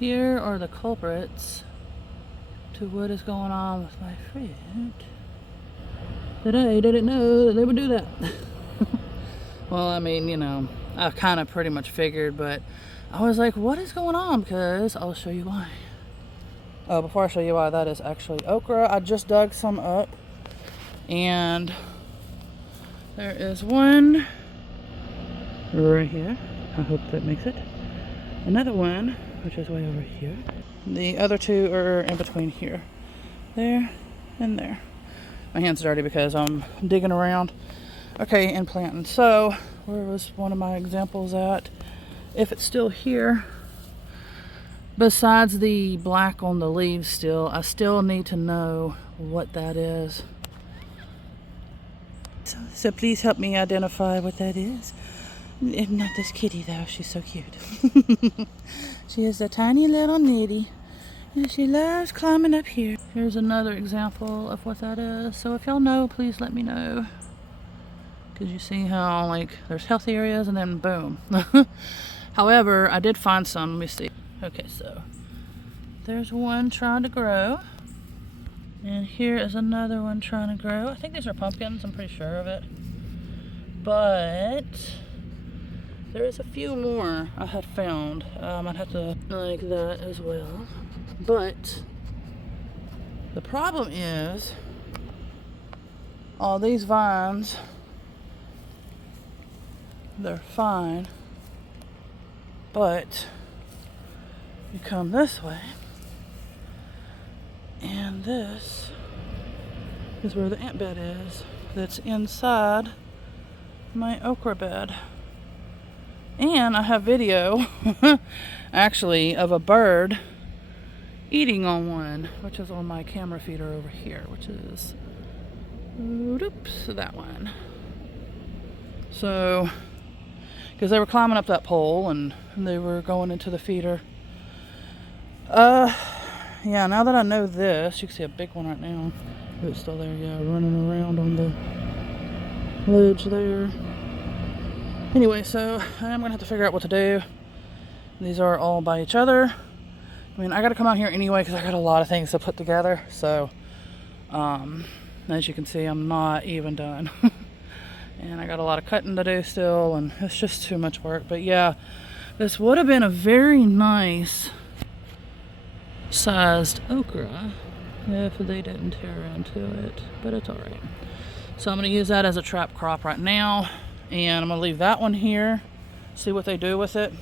here are the culprits to what is going on with my fruit. That I didn't know that they would do that. Well, I mean, you know, I kind of pretty much figured, but I was like, what is going on? Because I'll show you why. Oh, before I show you why, that is actually okra. I just dug some up, and there is one right here. I hope that makes it. Another one, which is way over here. The other two are in between here. There and there. My hand's dirty because I'm digging around. Okay, and planting. So, where was one of my examples at? If it's still here, besides the black on the leaves still, I still need to know what that is. So please help me identify what that is. Not this kitty though, she's so cute. She is a tiny little nitty, and she loves climbing up here. Here's another example of what that is. So if y'all know, please let me know. Because you see how, like, there's healthy areas and then boom. However, I did find some. Let me see. Okay, so there's one trying to grow. And here is another one trying to grow. I think these are pumpkins, I'm pretty sure of it. But there is a few more I had found. I'd have to like that as well. But the problem is all these vines, they're fine, but you come this way and this is where the ant bed is that's inside my okra bed. And I have video actually of a bird eating on one, which is on my camera feeder over here, which is oops, that one. So because they were climbing up that pole and they were going into the feeder. Yeah, now that I know this, you can see a big one right now. Oh, it's still there, yeah, running around on the ledge there. Anyway, so I'm gonna have to figure out what to do. These are all by each other. I mean, I gotta come out here anyway because I got a lot of things to put together. So, as you can see, I'm not even done. And I got a lot of cutting to do still, and it's just too much work. But yeah, this would have been a very nice sized okra if they didn't tear into it, but it's all right. So I'm going to use that as a trap crop right now, and I'm going to leave that one here, see what they do with it,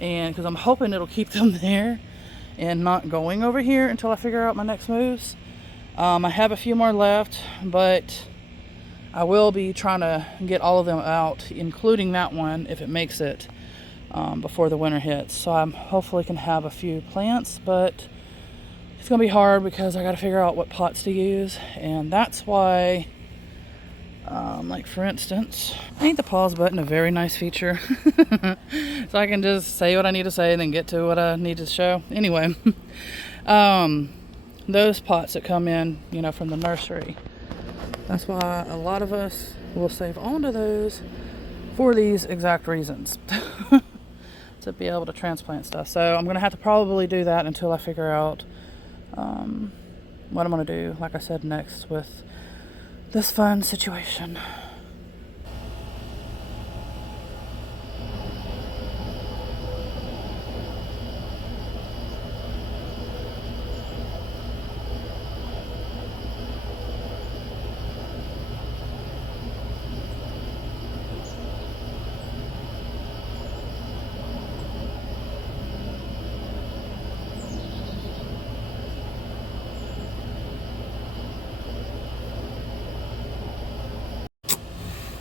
and because I'm hoping it'll keep them there and not going over here until I figure out my next moves. I have a few more left, but I will be trying to get all of them out, including that one, if it makes it before the winter hits. So I'm hopefully can have a few plants, but it's gonna be hard because I got to figure out what pots to use, and that's why, like for instance, ain't the pause button a very nice feature? So I can just say what I need to say and then get to what I need to show. Anyway, those pots that come in, you know, from the nursery. That's why a lot of us will save onto those for these exact reasons. To be able to transplant stuff. So I'm going to have to probably do that until I figure out what I'm going to do, like I said, next with this fun situation.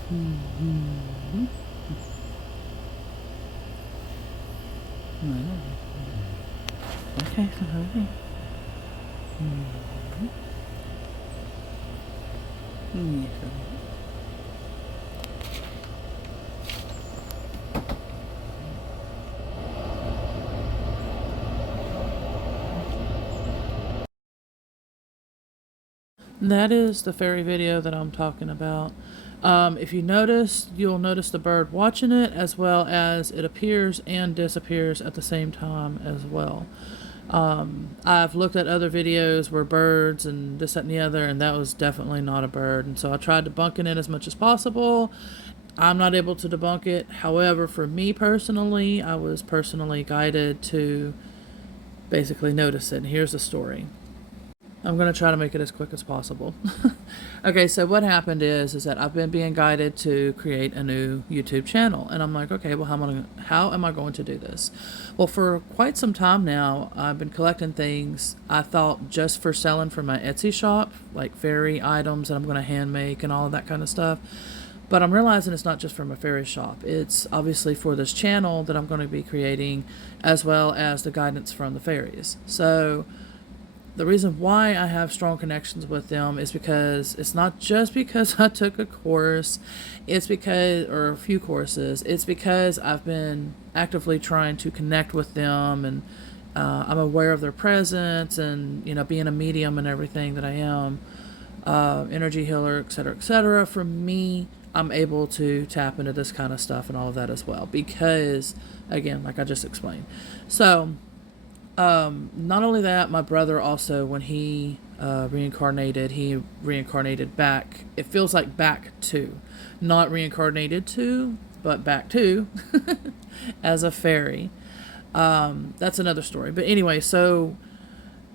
Mm-hmm. Okay, so hurry. Yes. That is the fairy video that I'm talking about. If you notice, you'll notice the bird watching it, as well as it appears and disappears at the same time as well. I've looked at other videos where birds and this, that, and the other, and that was definitely not a bird. And so I tried debunking it as much as possible. I'm not able to debunk it. However, for me personally, I was personally guided to basically notice it. And here's the story. I'm going to try to make it as quick as possible. Okay, so what happened is that I've been being guided to create a new YouTube channel. And I'm like, okay, well, how am I going to do this? Well, for quite some time now, I've been collecting things I thought just for selling for my Etsy shop, like fairy items that I'm going to hand make and all of that kind of stuff. But I'm realizing it's not just for my fairy shop. It's obviously for this channel that I'm going to be creating, as well as the guidance from the fairies. So the reason why I have strong connections with them is because it's not just because I took a course, it's because, or a few courses, it's because I've been actively trying to connect with them, and I'm aware of their presence, and, you know, being a medium and everything that I am, energy healer, etc., etc. For me, I'm able to tap into this kind of stuff and all of that as well, because, again, like I just explained. So, not only that, my brother also, when he reincarnated back, it feels like back to, not reincarnated to, but back to, as a fairy. That's another story. But anyway, so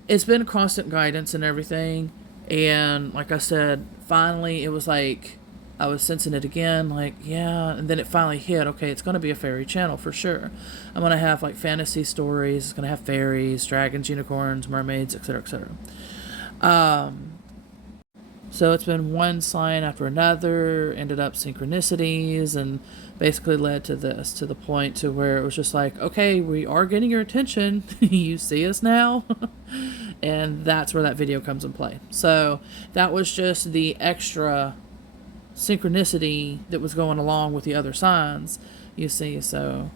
it's been constant guidance and everything. And like I said, finally it was like, I was sensing it again, like, yeah, and then it finally hit, okay, it's going to be a fairy channel for sure. I'm going to have, like, fantasy stories, it's going to have fairies, dragons, unicorns, mermaids, etc., etc. So it's been one sign after another, ended up synchronicities, and basically led to this, to the point to where it was just like, okay, we are getting your attention, you see us now? And that's where that video comes in play. So that was just the extra synchronicity that was going along with the other signs, you see. So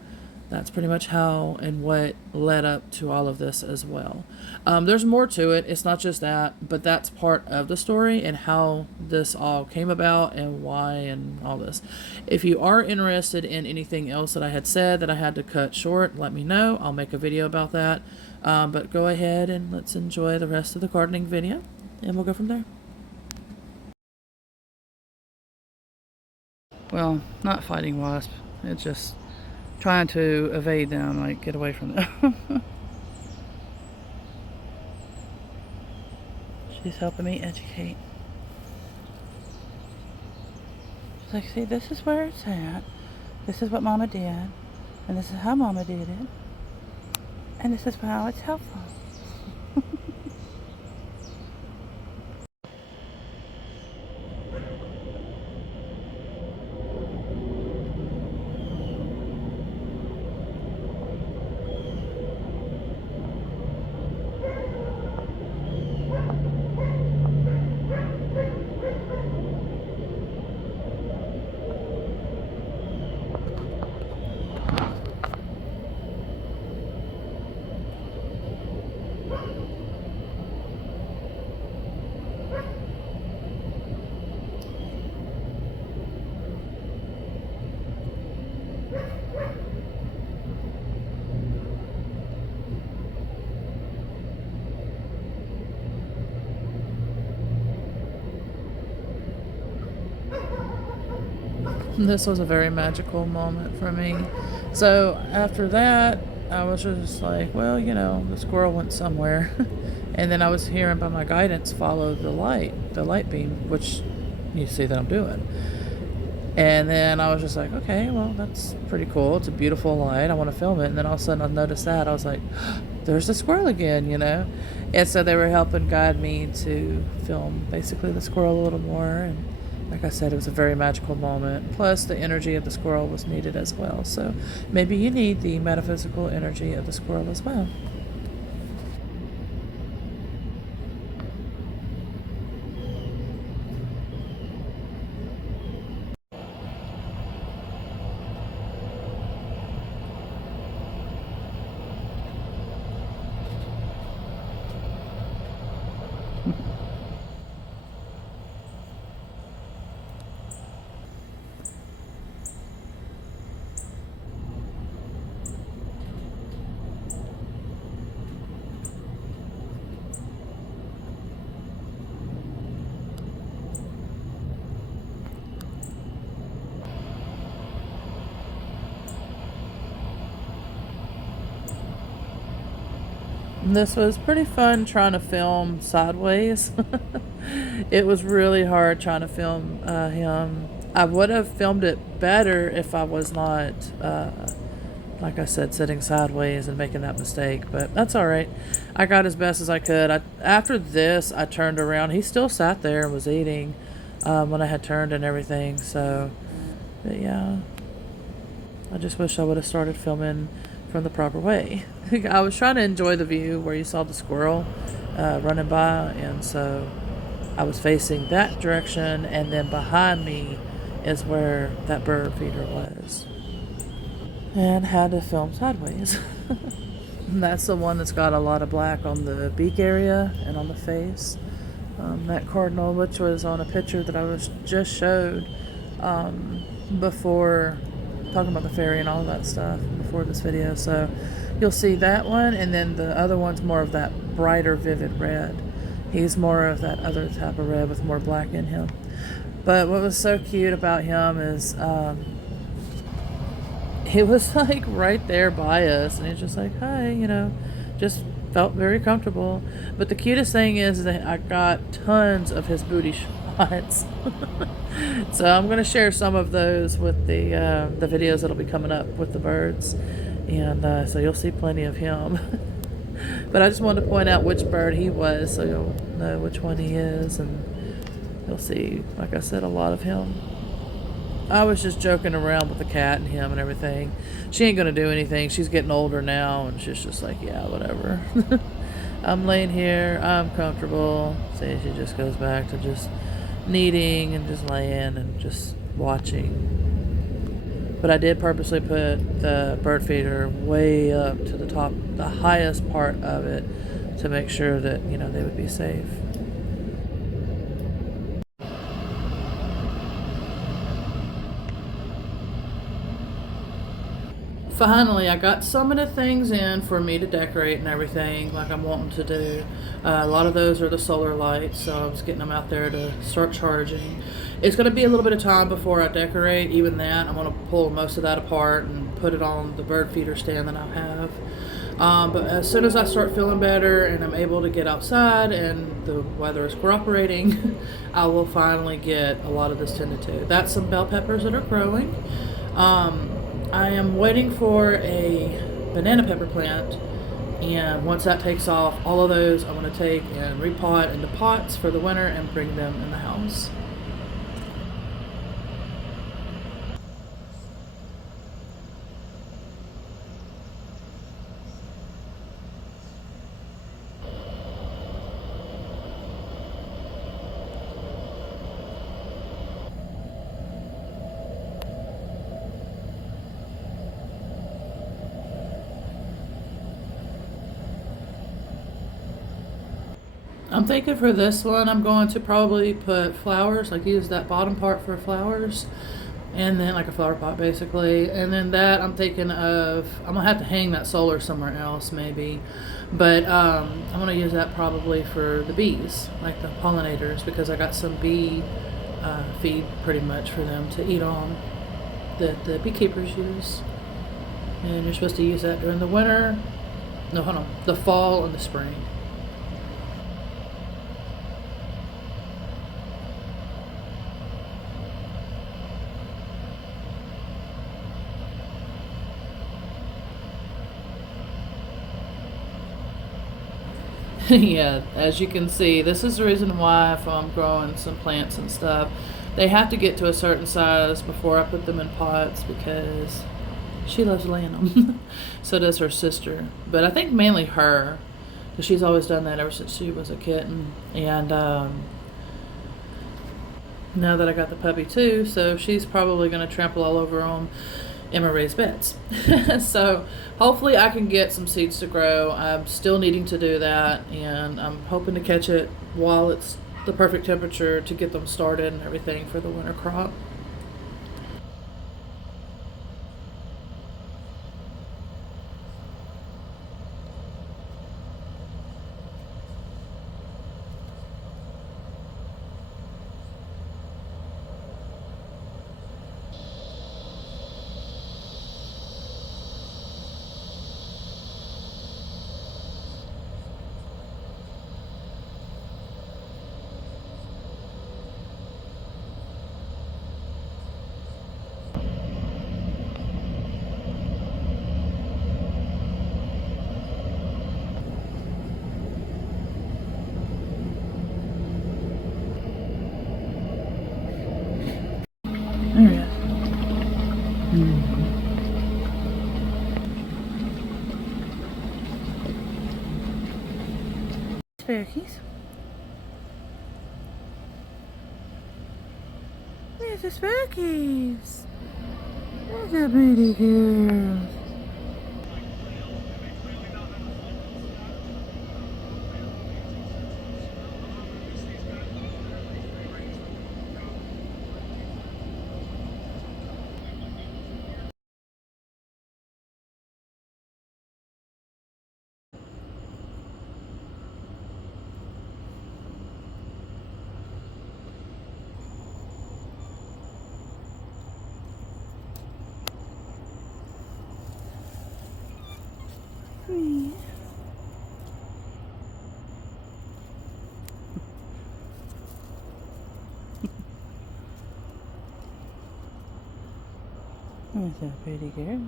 that's pretty much how and what led up to all of this as well. There's more to it. It's not just that, but that's part of the story and how this all came about and why and all this. If you are interested in anything else that I had said that I had to cut short, let me know. I'll make a video about that. But go ahead and let's enjoy the rest of the gardening video, and we'll go from there. Well, not fighting wasp. It's just trying to evade them, like get away from them. She's helping me educate. She's like, see, this is where it's at. This is what Mama did. And this is how Mama did it. And this is how it's helpful. This was a very magical moment for me. So after that, I was just like, well, you know, the squirrel went somewhere. And then I was hearing by my guidance, follow the light beam, which you see that I'm doing. And then I was just like, okay, well, that's pretty cool. It's a beautiful light. I want to film it. And then all of a sudden I noticed that. I was like, there's the squirrel again, you know? And so they were helping guide me to film basically the squirrel a little more. And like I said, it was a very magical moment. Plus, the energy of the squirrel was needed as well. So maybe you need the metaphysical energy of the squirrel as well. This was pretty fun trying to film sideways. It was really hard trying to film him. I would have filmed it better if I was not, like I said, sitting sideways and making that mistake, but that's all right. I got as best as I could. After this, I turned around. He still sat there and was eating when I had turned and everything, so, but yeah. I just wish I would have started filming from the proper way. I was trying to enjoy the view where you saw the squirrel running by, and so I was facing that direction, and then behind me is where that bird feeder was. And had to film sideways. And that's the one that's got a lot of black on the beak area and on the face. That cardinal, which was on a picture that I was just showed before talking about the fairy and all of that stuff before this video. So you'll see that one, and then the other one's more of that brighter vivid red. He's more of that other type of red with more black in him. But what was so cute about him is he was like right there by us, and he's just like, hi, you know, just felt very comfortable. But the cutest thing is that I got tons of his booty shots. So I'm going to share some of those with the videos that'll be coming up with the birds, and so you'll see plenty of him. But I just wanted to point out which bird he was, so you'll know which one he is, and you'll see, like I said, a lot of him. I was just joking around with the cat and him and everything. She ain't going to do anything. She's getting older now, and she's just like, yeah, whatever. I'm laying here. I'm comfortable. See, she just goes back to just kneading and just laying and just watching. But I did purposely put the bird feeder way up to the top, the highest part of it, to make sure that, you know, they would be safe. Finally, I got some of the things in for me to decorate and everything like I'm wanting to do. A lot of those are the solar lights, so I was getting them out there to start charging. It's going to be a little bit of time before I decorate. Even that, I'm going to pull most of that apart and put it on the bird feeder stand that I have. But as soon as I start feeling better and I'm able to get outside and the weather is cooperating, I will finally get a lot of this tended to. That's some bell peppers that are growing. I am waiting for a banana pepper plant, and once that takes off, all of those I'm going to take and repot into pots for the winter and bring them in the house. I'm thinking for this one, I'm going to probably put flowers, like use that bottom part for flowers, and then like a flower pot basically. And then that I'm thinking of, I'm gonna have to hang that solar somewhere else maybe, but I'm gonna use that probably for the bees, like the pollinators, because I got some bee feed pretty much for them to eat on that the beekeepers use. And you're supposed to use that during the winter, no, hold on, the fall and the spring. Yeah, as you can see, this is the reason why if I'm growing some plants and stuff, they have to get to a certain size before I put them in pots, because she loves laying them. So does her sister. But I think mainly her, because she's always done that ever since she was a kitten. And now that I got the puppy too, so she's probably going to trample all over them Emma raised beds. So hopefully I can get some seeds to grow. I'm still needing to do that, and I'm hoping to catch it while it's the perfect temperature to get them started and everything for the winter crop. There he is. Spookies. There's the spookies. There's a pretty girl. Yeah. There's that pretty girl.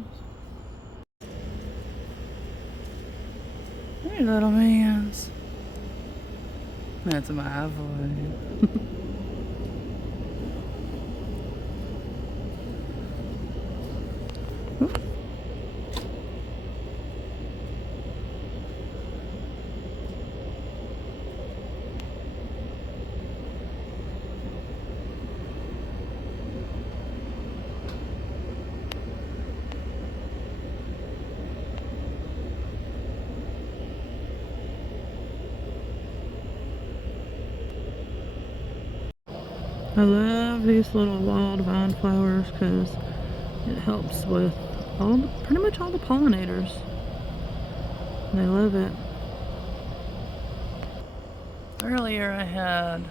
Hey, little mans. That's my boy. I love these little wild vine flowers because it helps with pretty much all the pollinators. They love it. Earlier I had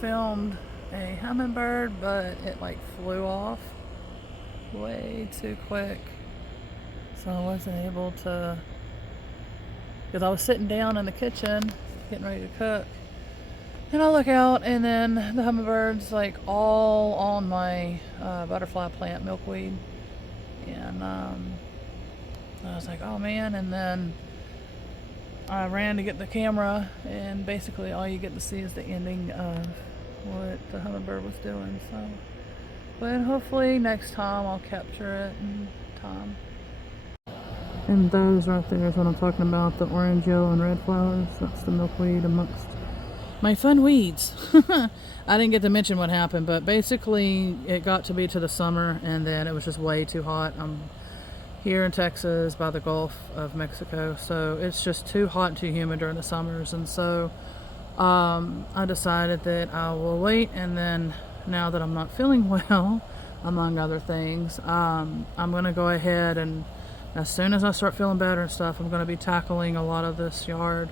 filmed a hummingbird, but it like flew off way too quick. So I wasn't able to, because I was sitting down in the kitchen getting ready to cook. And I look out, and then the hummingbirds like all on my butterfly plant, milkweed. And I was like, oh man. And then I ran to get the camera, and basically all you get to see is the ending of what the hummingbird was doing. So, but hopefully next time I'll capture it in time. And those right there is what I'm talking about, the orange, yellow, and red flowers. That's the milkweed amongst my fun weeds. I didn't get to mention what happened, but basically it got to be to the summer, and then it was just way too hot. I'm here in Texas by the Gulf of Mexico, so it's just too hot and too humid during the summers. And so I decided that I will wait, and then now that I'm not feeling well, among other things, I'm going to go ahead and as soon as I start feeling better and stuff, I'm going to be tackling a lot of this yard.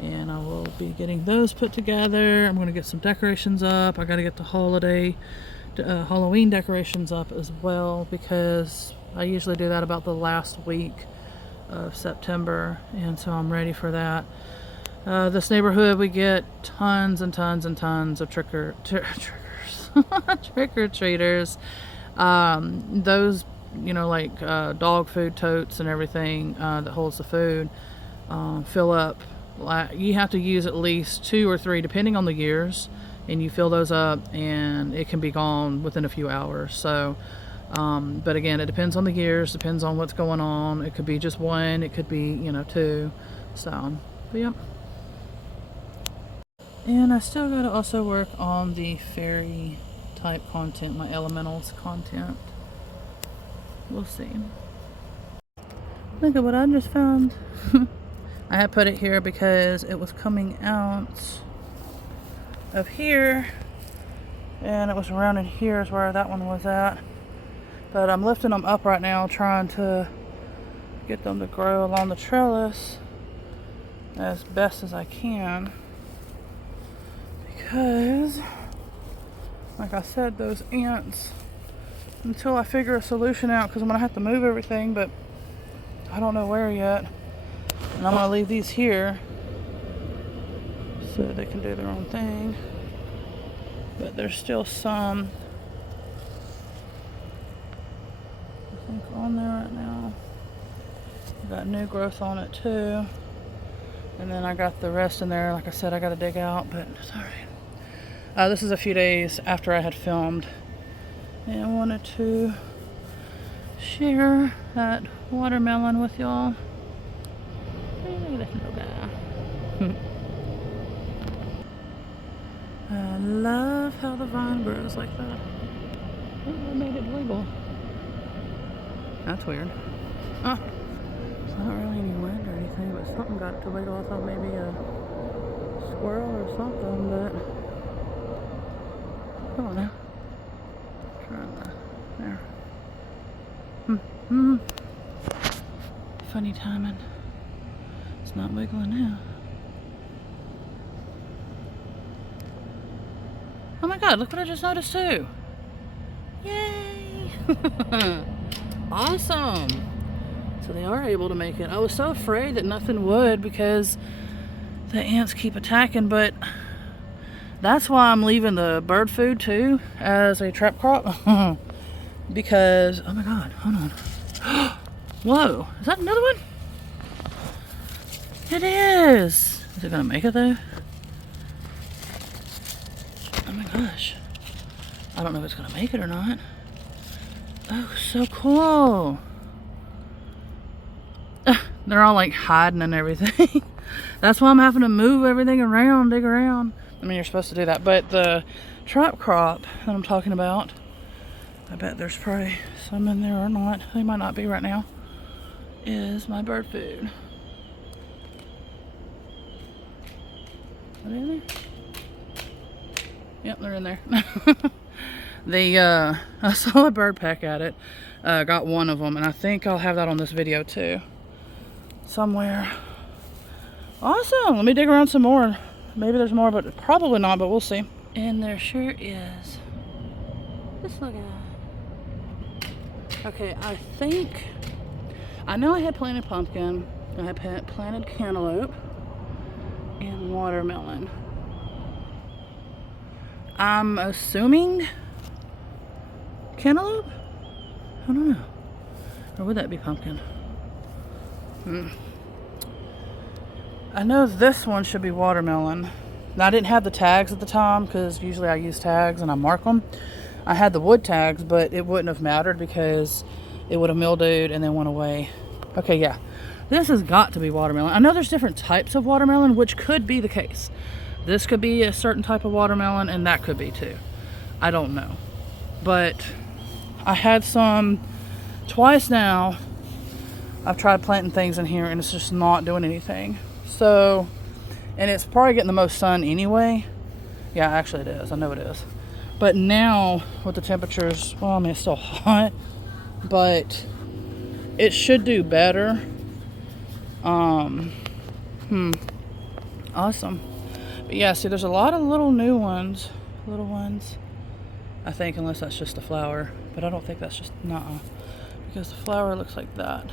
And I will be getting those put together. I'm going to get some decorations up. I got to get the Halloween decorations up as well, because I usually do that about the last week of September, and so I'm ready for that. This neighborhood, we get tons and tons and tons of trick-or-treaters. Those, like dog food totes and everything that holds the food fill up. You have to use at least 2 or 3 depending on the years, and you fill those up and it can be gone within a few hours. So but again, it depends on the years, depends on what's going on. It could be just 1, it could be 2. So but yep. And I still gotta also work on the fairy type content, my elementals content. We'll see. Look at what I just found. I had put it here because it was coming out of here, and it was around in here is where that one was at. But I'm lifting them up right now, trying to get them to grow along the trellis as best as I can, because like I said, those ants, until I figure a solution out, because I'm gonna have to move everything, but I don't know where yet. And I'm going to leave these here so they can do their own thing. But there's still some, I think, on there right now. Got new growth on it too. And then I got the rest in there. Like I said, I got to dig out, but it's alright. This is a few days after I had filmed and I wanted to share that watermelon with y'all. Hey, look at this little guy. I love how the vine grows like that. Oh, I made it wiggle. That's weird. Oh, it's not really any wind or anything, but something got it to wiggle. I thought maybe a squirrel or something, but come on now. Turn that there. Funny timing. It's not wiggling now. Oh my god, look what I just noticed too. Yay! Awesome! So they are able to make it. I was so afraid that nothing would because the ants keep attacking, but that's why I'm leaving the bird food too as a trap crop. Because, oh my god, hold on. Whoa, is that another one? It is! Is it gonna make it though? Oh my gosh. I don't know if it's gonna make it or not. Oh, so cool. They're all like hiding and everything. That's why I'm having to move everything around, dig around. I mean, you're supposed to do that, but the trap crop that I'm talking about, I bet there's probably some in there or not. They might not be right now. Is my bird food. Are they in there? Yep, they're in there. I saw a bird peck at it. Got one of them, and I think I'll have that on this video too. Somewhere. Awesome. Let me dig around some more. Maybe there's more, but probably not, but we'll see. And there sure is. Just look at that. Okay, I know I had planted pumpkin. I had planted cantaloupe and watermelon. I'm assuming cantaloupe? I don't know. Or would that be pumpkin? I know this one should be watermelon. Now, I didn't have the tags at the time because usually I use tags and I mark them. I had the wood tags, but it wouldn't have mattered because it would have mildewed and then went away. Okay, yeah. This has got to be watermelon. I know there's different types of watermelon, which could be the case. This could be a certain type of watermelon, and that could be too. I don't know. But I had some twice now. I've tried planting things in here, and it's just not doing anything. So, and it's probably getting the most sun anyway. Yeah, actually it is. I know it is. But now, with the temperatures, well, I mean, it's still hot, but it should do better. Awesome. But yeah, see, there's a lot of little new ones. Little ones. I think, unless that's just a flower. But I don't think that's just, nuh-uh. Because the flower looks like that.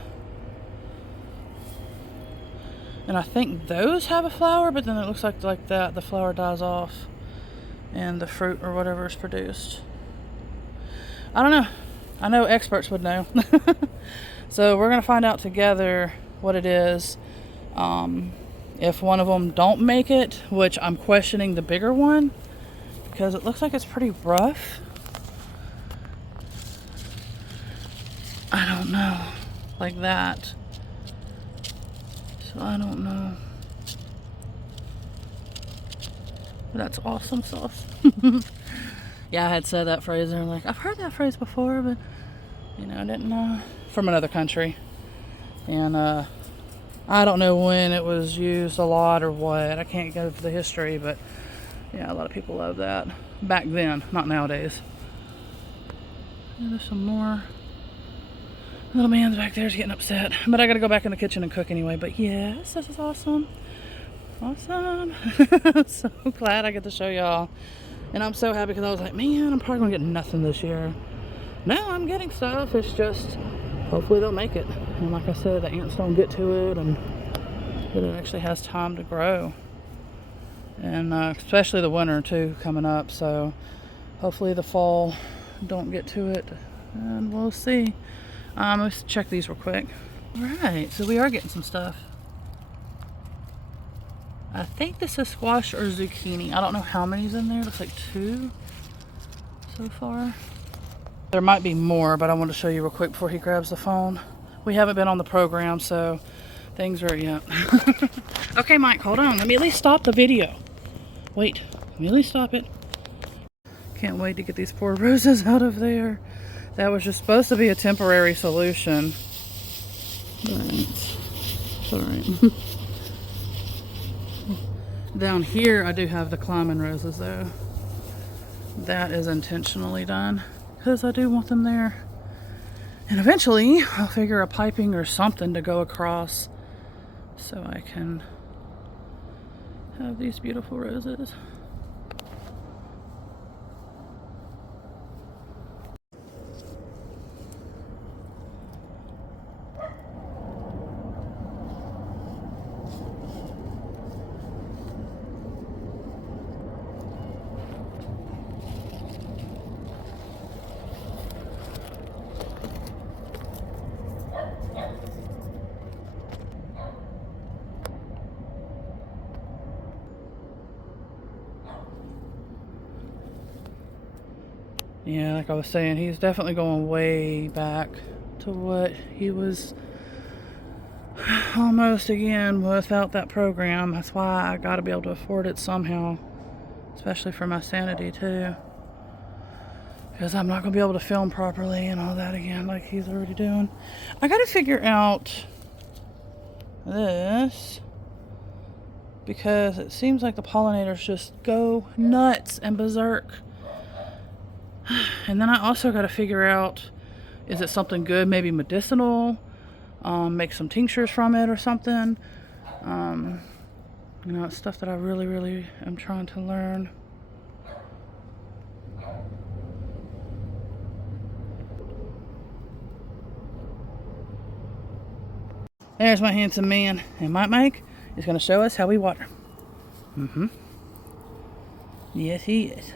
And I think those have a flower, but then it looks like that, the flower dies off. And the fruit or whatever is produced. I don't know. I know experts would know. So we're going to find out together what it is. If one of them don't make it, which I'm questioning the bigger one, because it looks like it's pretty rough. I don't know. Like that. So I don't know. That's awesome sauce. Yeah, I had said that phrase and they're like, I've heard that phrase before, but you know, I didn't know. From another country. And I don't know when it was used a lot or what. I can't go for the history, but yeah, a lot of people love that. Back then, not nowadays. And there's some more. Little man's back there's getting upset. But I gotta go back in the kitchen and cook anyway. But yes, this is awesome. Awesome. I'm so glad I get to show y'all. And I'm so happy because I was like, man, I'm probably gonna get nothing this year. No, I'm getting stuff. It's just, hopefully they'll make it. And like I said, the ants don't get to it and that it actually has time to grow. And especially the winter too coming up. So hopefully the fall don't get to it. And we'll see. Let's check these real quick. Alright, so we are getting some stuff. I think this is squash or zucchini. I don't know how many's in there. Looks like 2 so far. There might be more, but I want to show you real quick before he grabs the phone. We haven't been on the program, so things are, yeah. Okay, Mike, hold on. Let me at least stop the video. Wait, let me at least stop it. Can't wait to get these poor roses out of there. That was just supposed to be a temporary solution. But, sorry. Down here, I do have the climbing roses, though. That is intentionally done, because I do want them there. And eventually, I'll figure a piping or something to go across so I can have these beautiful roses. Yeah, like I was saying, he's definitely going way back to what he was almost again without that program. That's why I got to be able to afford it somehow, especially for my sanity too, because I'm not going to be able to film properly and all that again like he's already doing. I got to figure out this, because it seems like the pollinators just go nuts and berserk. And then I also got to figure out, is it something good, maybe medicinal, make some tinctures from it or something. You know, it's stuff that I really am trying to learn. There's my handsome man, and Mike is going to show us how we water. Yes, he is.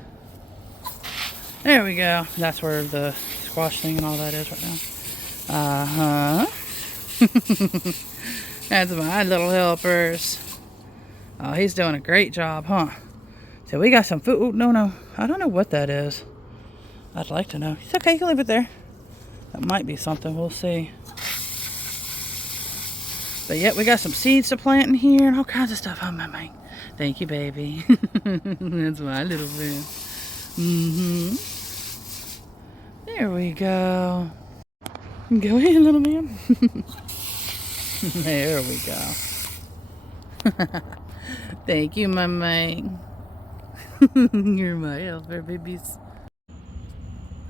There we go. That's where the squash thing and all that is right now. That's my little helpers. Oh, he's doing a great job, huh? So we got some food. Oh, no. I don't know what that is. I'd like to know. It's okay. You can leave it there. That might be something. We'll see. But yep, we got some seeds to plant in here and all kinds of stuff. Oh, my man. Thank you, baby. That's my little man. There we go. Go ahead, little man. There we go. Thank you, my man. You're my helper, babies.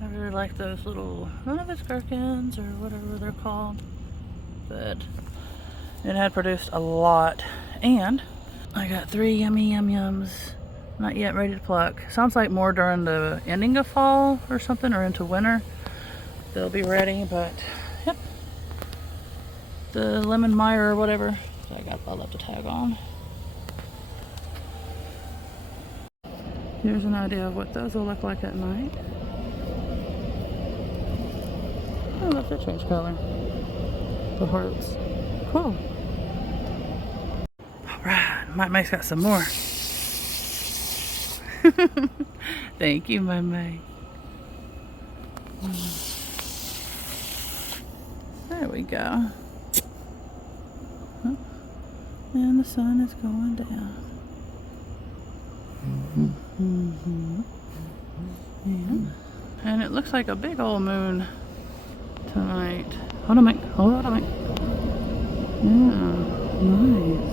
I really like those little, I don't know if it's gherkins or whatever they're called, but it had produced a lot. And I got 3 yummy yums. Not yet ready to pluck. Sounds like more during the ending of fall or something, or into winter they'll be ready. But yep, the lemon mire or whatever I left the tag on. Here's an idea of what those will look like at night. Oh, look, they change color. The hearts. Cool. Alright, Mike's got some more. Thank you, my Mike. There we go. And the sun is going down. Yeah. And it looks like a big old moon tonight. Hold on, Mike. Hold on, Mike. Yeah, nice.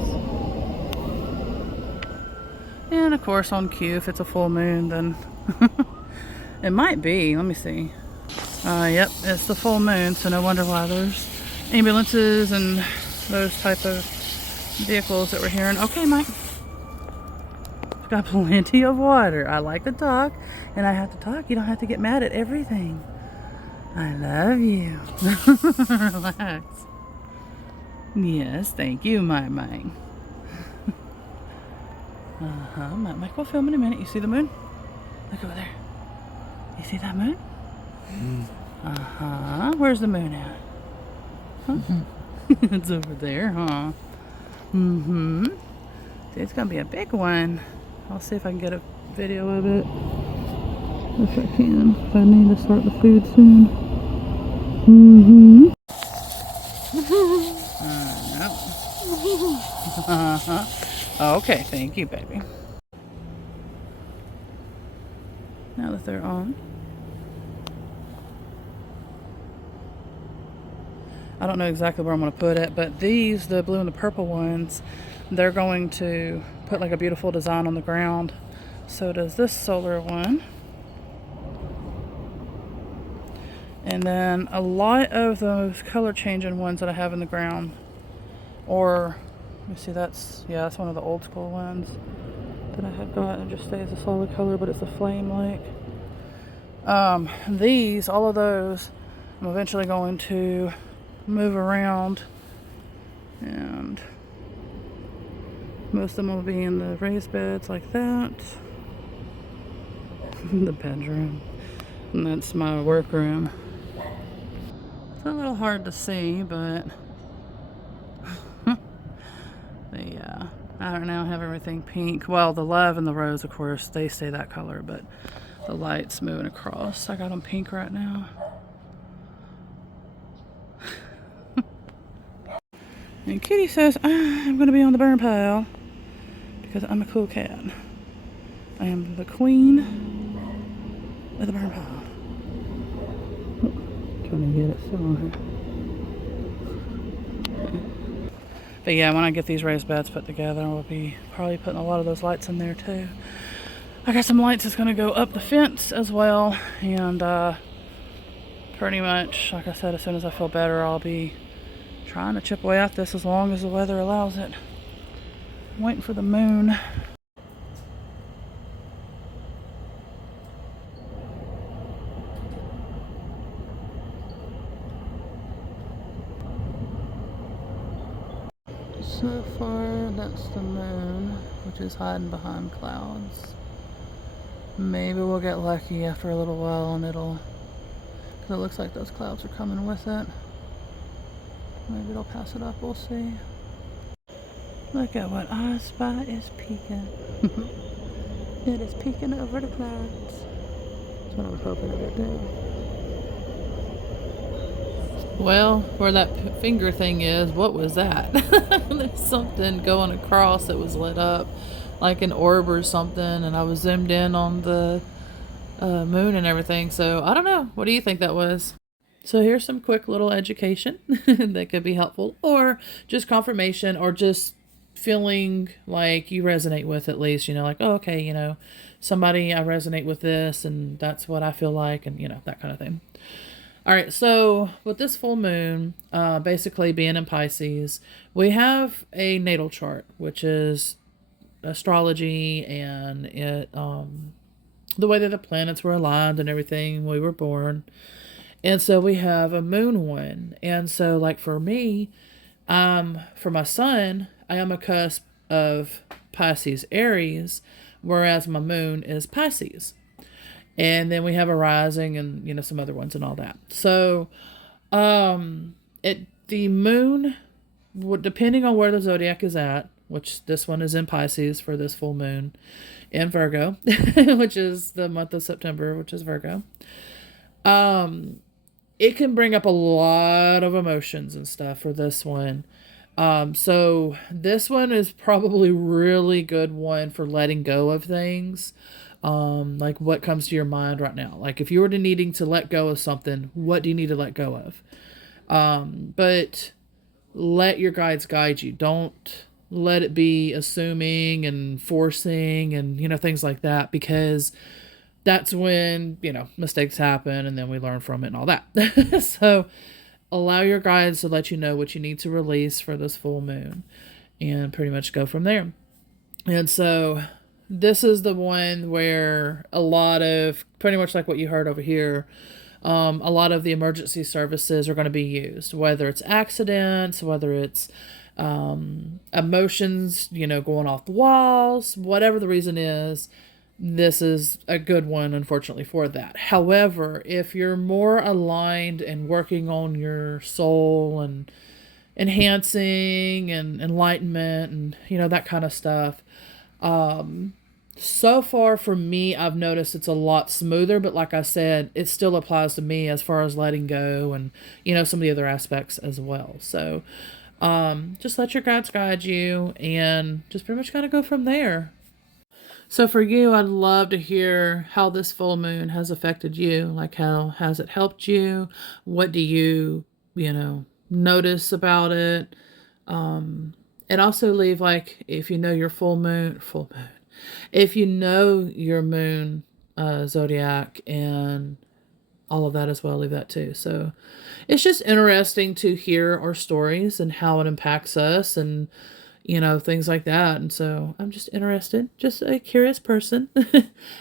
And of course on cue, if it's a full moon, then it might be. Let me see. Yep, it's the full moon, so no wonder why there's ambulances and those type of vehicles that we're hearing. Okay, Mike. I've got plenty of water. I like to talk, and I have to talk. You don't have to get mad at everything. I love you. Relax. Yes, thank you, my Mike. Mike will film in a minute. You see the moon? Look over there. You see that moon? Where's the moon at? Huh? It's over there, huh? See, it's gonna be a big one. I'll see if I can get a video of it. If I can. I need to start the food soon. Mm-hmm. Okay, thank you, baby. Now that they're on. I don't know exactly where I'm going to put it, but these, the blue and the purple ones, they're going to put like a beautiful design on the ground. So does this solar one. And then a lot of those color changing ones that I have in the ground, or let me see, that's one of the old school ones that I had got. It just stays a solid color, but it's a flame like. These, all of those, I'm eventually going to move around, and most of them will be in the raised beds like that. The bedroom, and that's my workroom. It's a little hard to see, but I now have everything pink. Well, the love and the rose, of course, they stay that color, but the light's moving across. I got them pink right now. And Kitty says, I'm going to be on the burn pile because I'm a cool cat. I am the queen of the burn pile. Trying to get it still on here. But yeah, when I get these raised beds put together, I'll be probably putting a lot of those lights in there too. I got some lights that's going to go up the fence as well. And pretty much, like I said, as soon as I feel better, I'll be trying to chip away at this as long as the weather allows it. I'm waiting for the moon. So far, that's the moon, which is hiding behind clouds. Maybe we'll get lucky after a little while and because it looks like those clouds are coming with it. Maybe it'll pass it up, we'll see. Look at what I spy is peeking. It is peeking over the clouds. That's what I was hoping it would do. Well, where that finger thing is, what was that? There's something going across that was lit up, like an orb or something, and I was zoomed in on the moon and everything, so I don't know. What do you think that was? So here's some quick little education that could be helpful, or just confirmation, or just feeling like you resonate with, at least, like, oh, okay, somebody, I resonate with this, and that's what I feel like, and that kind of thing. All right, so with this full moon, basically being in Pisces, we have a natal chart, which is astrology, and it the way that the planets were aligned and everything when we were born. And so we have a moon one. And so, like, for me, for my son, I am a cusp of Pisces Aries, whereas my moon is Pisces. And then we have a rising and, some other ones and all that. So, the moon, depending on where the zodiac is at, which this one is in Pisces for this full moon, in Virgo, which is the month of September, which is Virgo. It can bring up a lot of emotions and stuff for this one. So this one is probably really good one for letting go of things. Like what comes to your mind right now. Like if you were needing to let go of something, what do you need to let go of? But let your guides guide you. Don't let it be assuming and forcing and, things like that, because that's when, mistakes happen and then we learn from it and all that. So allow your guides to let you know what you need to release for this full moon and pretty much go from there. And so this is the one where a lot of, pretty much like what you heard over here, a lot of the emergency services are going to be used, whether it's accidents, whether it's emotions, going off the walls, whatever the reason is. This is a good one, unfortunately, for that. However, if you're more aligned and working on your soul and enhancing and enlightenment and, that kind of stuff, So far for me, I've noticed it's a lot smoother, but like I said, it still applies to me as far as letting go and, some of the other aspects as well. So, just let your guides guide you and just pretty much kind of go from there. So for you, I'd love to hear how this full moon has affected you. Like, how has it helped you? What do notice about it? And also leave, like, if you know your full moon, if you know your moon zodiac and all of that as well, leave that too. So it's just interesting to hear our stories and how it impacts us and things like that. And so I'm just interested, just a curious person.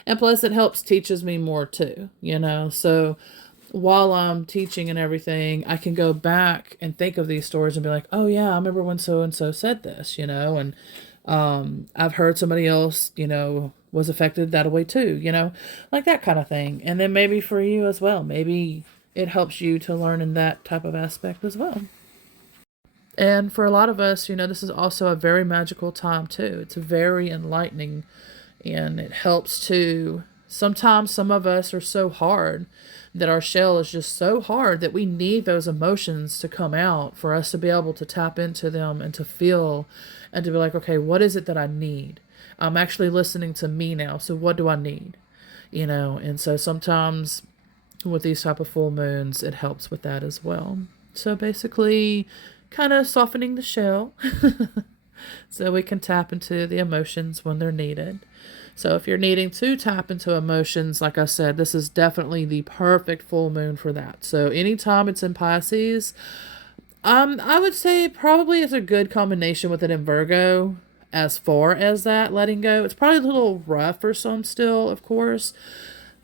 And plus, it helps teaches me more too, So while I'm teaching and everything, I can go back and think of these stories and be like, oh, yeah, I remember when so and so said this, and I've heard somebody else, was affected that way too, like that kind of thing. And then maybe for you as well, maybe it helps you to learn in that type of aspect as well. And for a lot of us, this is also a very magical time too. It's very enlightening and it helps to. Sometimes some of us are so hard that our shell is just so hard that we need those emotions to come out for us to be able to tap into them and to feel and to be like, okay, what is it that I need? I'm actually listening to me now. So what do I need? And so sometimes with these type of full moons, it helps with that as well. So basically, kind of softening the shell so we can tap into the emotions when they're needed. So if you're needing to tap into emotions, like I said, this is definitely the perfect full moon for that. So anytime it's in Pisces, I would say probably it's a good combination with it in Virgo as far as that letting go. It's probably a little rough for some still, of course.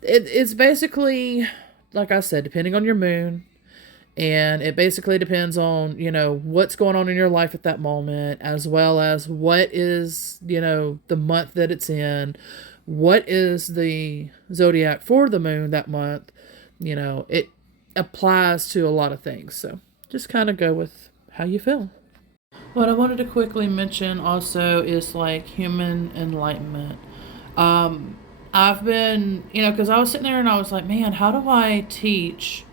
It's basically, like I said, depending on your moon, and it basically depends on, what's going on in your life at that moment, as well as what is, the month that it's in, what is the zodiac for the moon that month. It applies to a lot of things. So just kind of go with how you feel. What I wanted to quickly mention also is like human enlightenment. I've been, because I was sitting there and I was like, man, how do I teach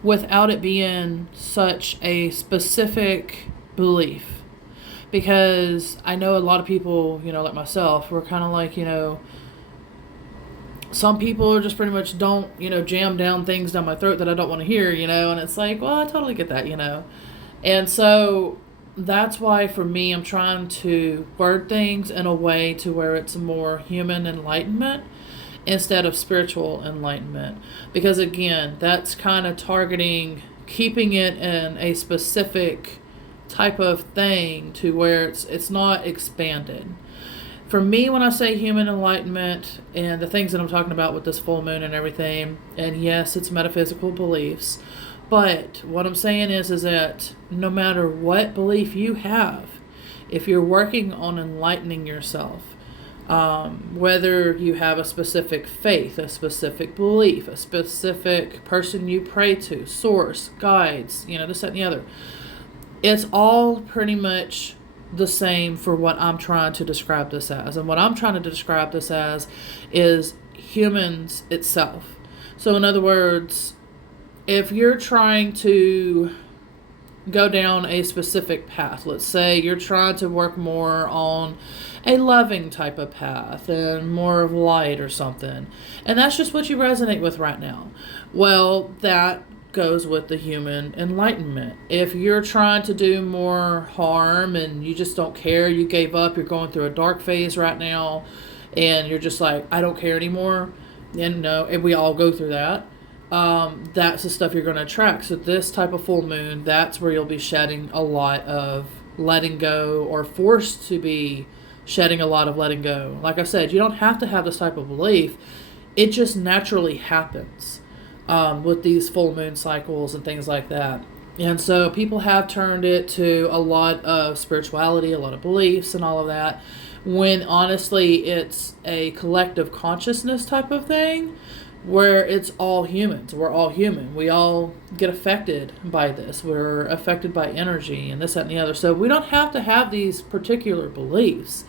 without it being such a specific belief? Because I know a lot of people, like myself, we're kind of like, some people are just pretty much don't, jam down things down my throat that I don't want to hear, and it's like, well, I totally get that, And so that's why for me, I'm trying to word things in a way to where it's more human enlightenment instead of spiritual enlightenment. Because again, that's kind of targeting keeping it in a specific type of thing to where it's not expanded. For me, when I say human enlightenment and the things that I'm talking about with this full moon and everything, and yes, it's metaphysical beliefs, but what I'm saying is that no matter what belief you have, if you're working on enlightening yourself, whether you have a specific faith, a specific belief, a specific person you pray to, source, guides, this, that, and the other, it's all pretty much the same for what I'm trying to describe this as. And what I'm trying to describe this as is humans itself. So in other words, if you're trying to go down a specific path, let's say you're trying to work more on a loving type of path and more of light or something, and that's just what you resonate with right now, well, that goes with the human enlightenment. If you're trying to do more harm and you just don't care, you gave up, you're going through a dark phase right now, and you're just like, I don't care anymore, and we all go through that. That's the stuff you're going to attract. So this type of full moon, that's where you'll be shedding a lot of letting go, or forced to be shedding a lot of letting go. Like I said, you don't have to have this type of belief. It just naturally happens with these full moon cycles and things like that. And so people have turned it to a lot of spirituality, a lot of beliefs and all of that, when honestly it's a collective consciousness type of thing where it's all humans. We're all human. We all get affected by this. We're affected by energy and this, that, and the other. So we don't have to have these particular beliefs.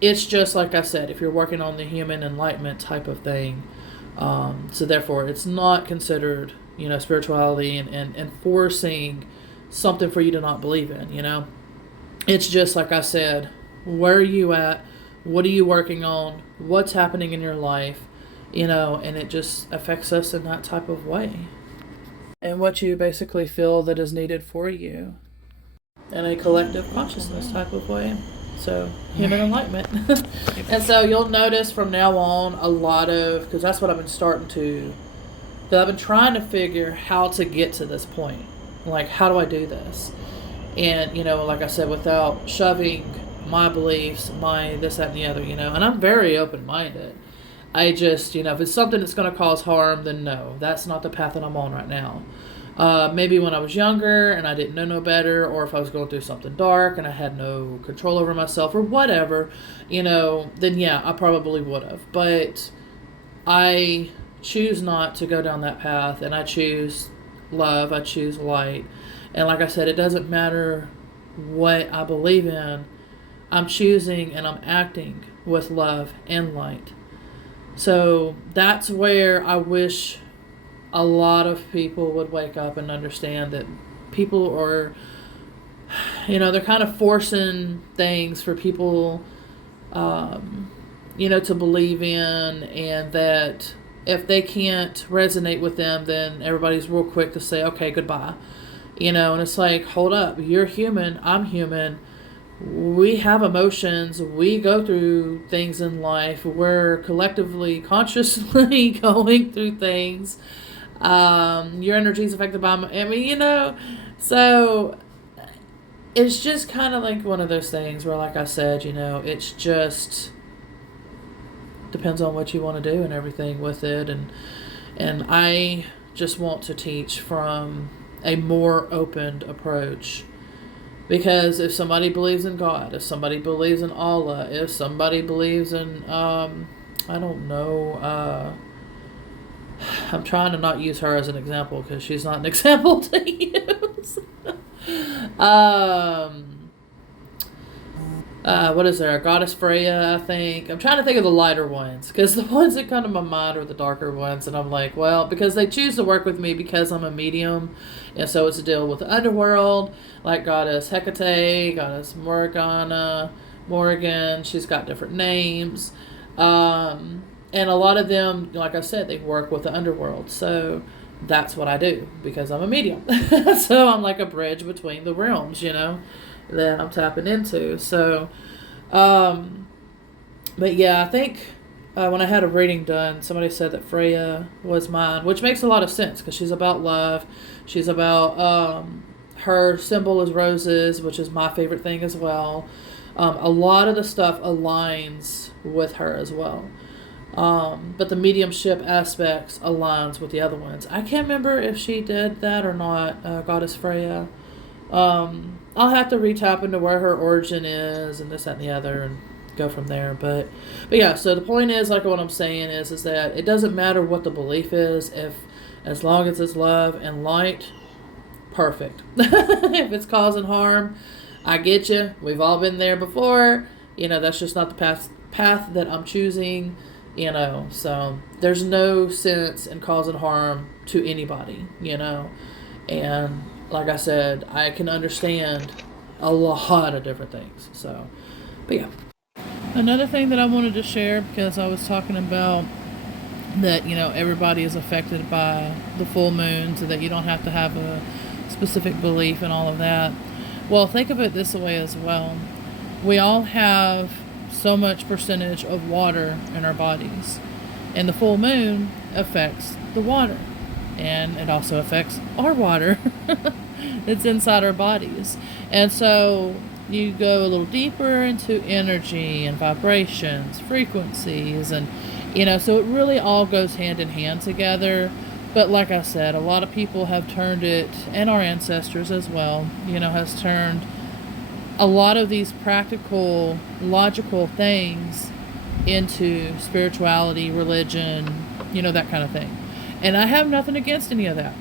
It's just like I said, if you're working on the human enlightenment type of thing, so therefore it's not considered, spirituality and forcing something for you to not believe in. It's just like I said, where are you at? What are you working on? What's happening in your life? And it just affects us in that type of way. And what you basically feel that is needed for you in a collective consciousness type of way. So, human enlightenment. And so you'll notice from now on a lot of, because that's what I've been because I've been trying to figure how to get to this point. Like, how do I do this? And, like I said, without shoving my beliefs, my this, that, and the other, and I'm very open-minded. I just, if it's something that's going to cause harm, then no, that's not the path that I'm on right now. Maybe when I was younger and I didn't know no better, or if I was going through something dark and I had no control over myself or whatever, then yeah, I probably would have. But I choose not to go down that path, and I choose love, I choose light. And like I said, it doesn't matter what I believe in, I'm choosing and I'm acting with love and light. So that's where I wish a lot of people would wake up and understand that people are, they're kind of forcing things for people, to believe in, and that if they can't resonate with them, then everybody's real quick to say, okay, goodbye. And it's like, hold up, you're human, I'm human. We have emotions. We go through things in life. We're collectively, consciously going through things. Your energy is affected by, so it's just kind of like one of those things where, like I said, it's just depends on what you want to do and everything with it. And I just want to teach from a more opened approach. Because if somebody believes in God, if somebody believes in Allah, if somebody believes in, I don't know, I'm trying to not use her as an example because she's not an example to use. What is there? Goddess Freya, I think. I'm trying to think of the lighter ones because the ones that come to my mind are the darker ones. And I'm like, well, because they choose to work with me because I'm a medium. And so it's a deal with the underworld, like Goddess Hecate, Goddess Morrigan. She's got different names. And a lot of them, like I said, they work with the underworld. So that's what I do because I'm a medium. So I'm like a bridge between the realms, that I'm tapping into. So, but yeah, I think when I had a reading done, somebody said that Freya was mine, which makes a lot of sense because she's about love. She's about, her symbol is roses, which is my favorite thing as well. A lot of the stuff aligns with her as well. But the mediumship aspects aligns with the other ones. I can't remember if she did that or not, Goddess Freya. I'll have to re-tap into where her origin is and this, that, and the other and go from there. But yeah, so the point is, like what I'm saying is that it doesn't matter what the belief is, as long as it's love and light, perfect. If it's causing harm, I get you. We've all been there before. That's just not the path that I'm choosing. So there's no sense in causing harm to anybody, and like I said, I can understand a lot of different things. So, but yeah. Another thing that I wanted to share, because I was talking about that, everybody is affected by the full moons and that you don't have to have a specific belief and all of that. Well, think of it this way as well. We all have so much percentage of water in our bodies, and the full moon affects the water, and it also affects our water. It's inside our bodies. And so you go a little deeper into energy and vibrations, frequencies, and so it really all goes hand in hand together. But like I said, a lot of people have turned it, and our ancestors as well, has turned a lot of these practical, logical things into spirituality, religion, that kind of thing. And I have nothing against any of that.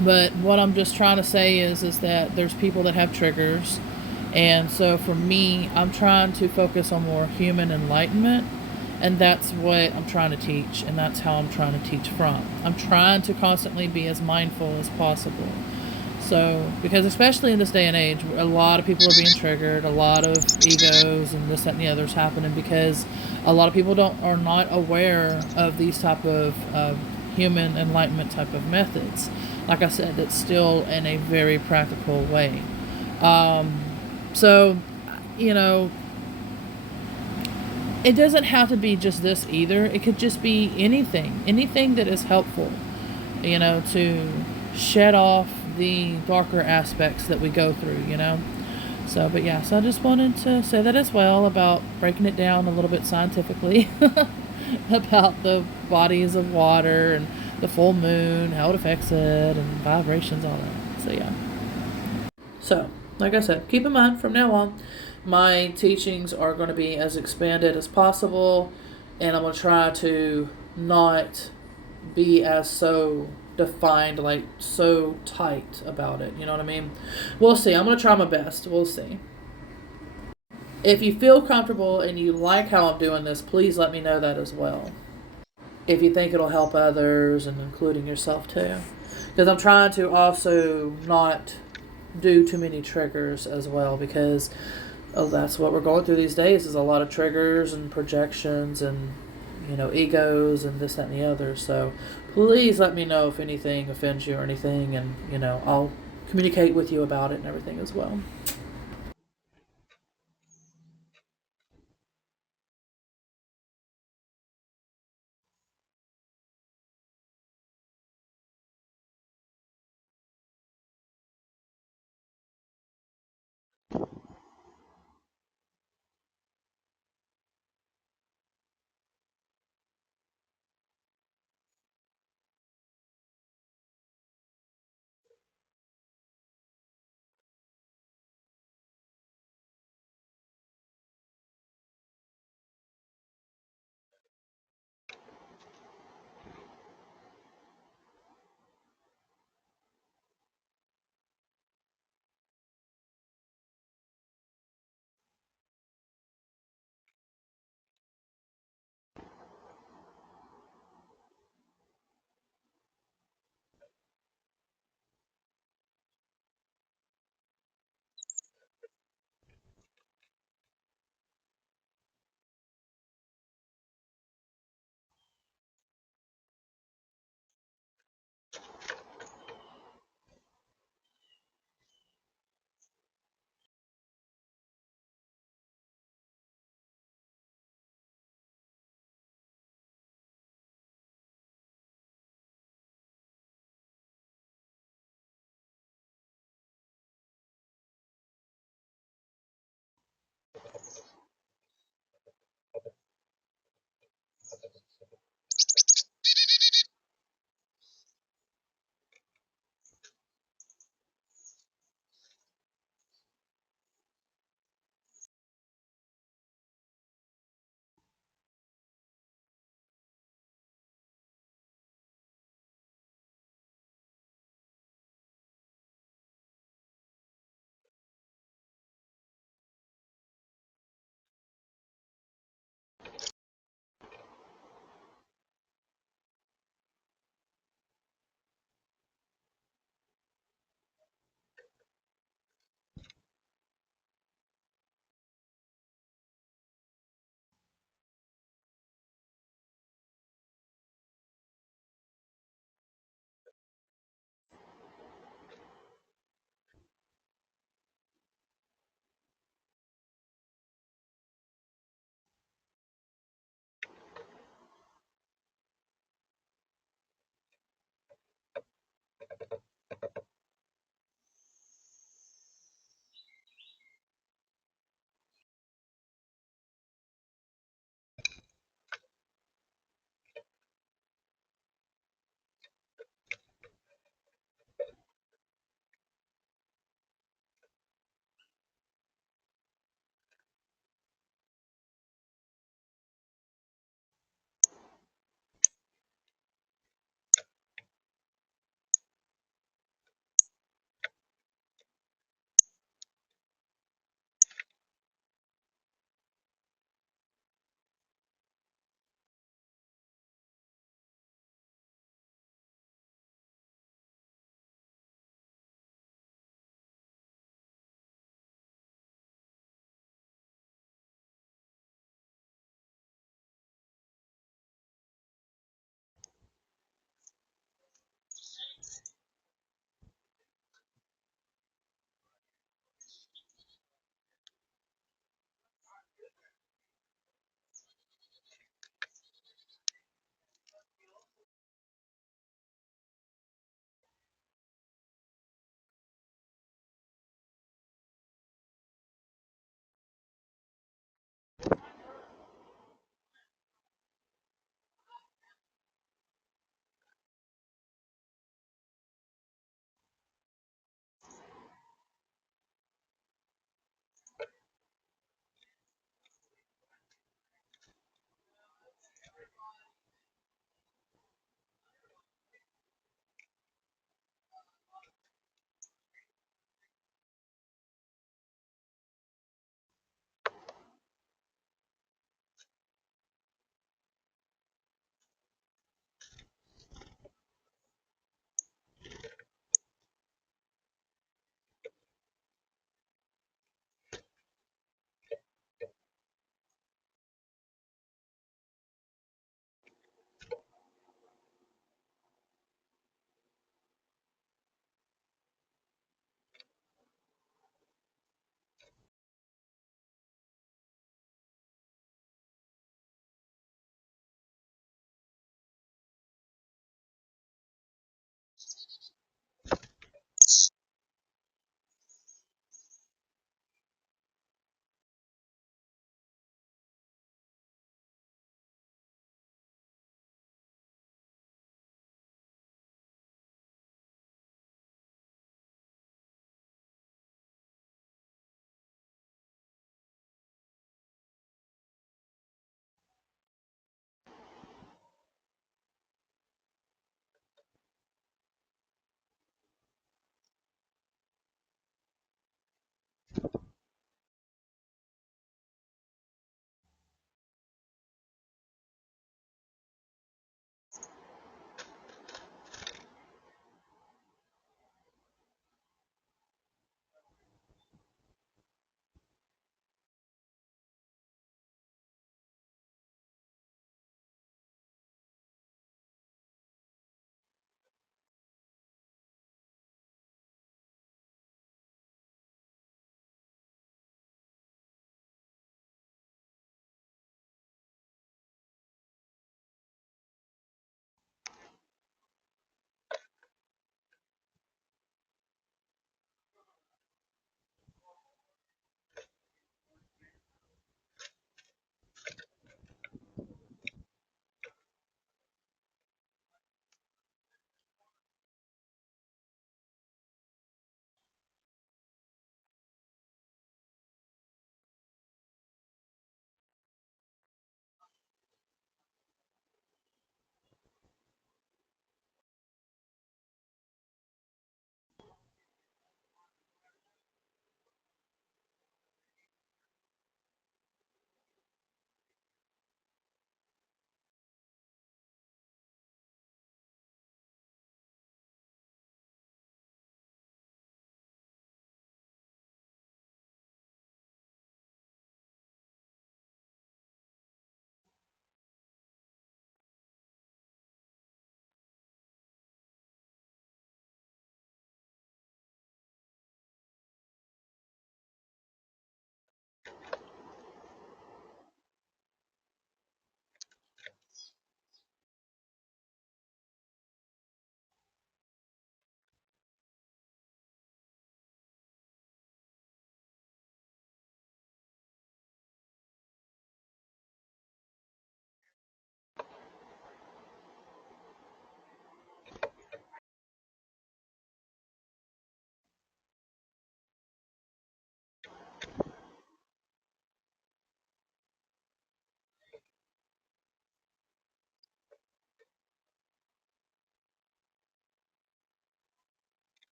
But what I'm just trying to say is that there's people that have triggers, And so for me, I'm trying to focus on more human enlightenment. And that's what I'm trying to teach. And that's how I'm trying to teach from. I'm trying to constantly be as mindful as possible. So, because especially in this day and age, a lot of people are being triggered, a lot of egos and this, that, and the others happening because a lot of people are not aware of these type of human enlightenment type of methods. Like I said, it's still in a very practical way. So, you know, it doesn't have to be just this either. It could just be anything that is helpful, you know, to shed off the darker aspects that we go through, you know. So, but yeah, so I just wanted to say that as well about breaking it down a little bit scientifically about the bodies of water and the full moon, how it affects it, and vibrations, all that. So, yeah. So, like I said, keep in mind from now on, my teachings are going to be as expanded as possible, and I'm going to try to not be as so defined, like so tight about it. You know what I mean? We'll see. I'm going to try my best. We'll see. If you feel comfortable and you like how I'm doing this, please let me know that as well. If you think it'll help others and including yourself too. Because I'm trying to also not do too many triggers as well, because that's what we're going through these days, is a lot of triggers and projections and, you know, egos and this, that, and the other. So please let me know if anything offends you or anything, and, you know, I'll communicate with you about it and everything as well.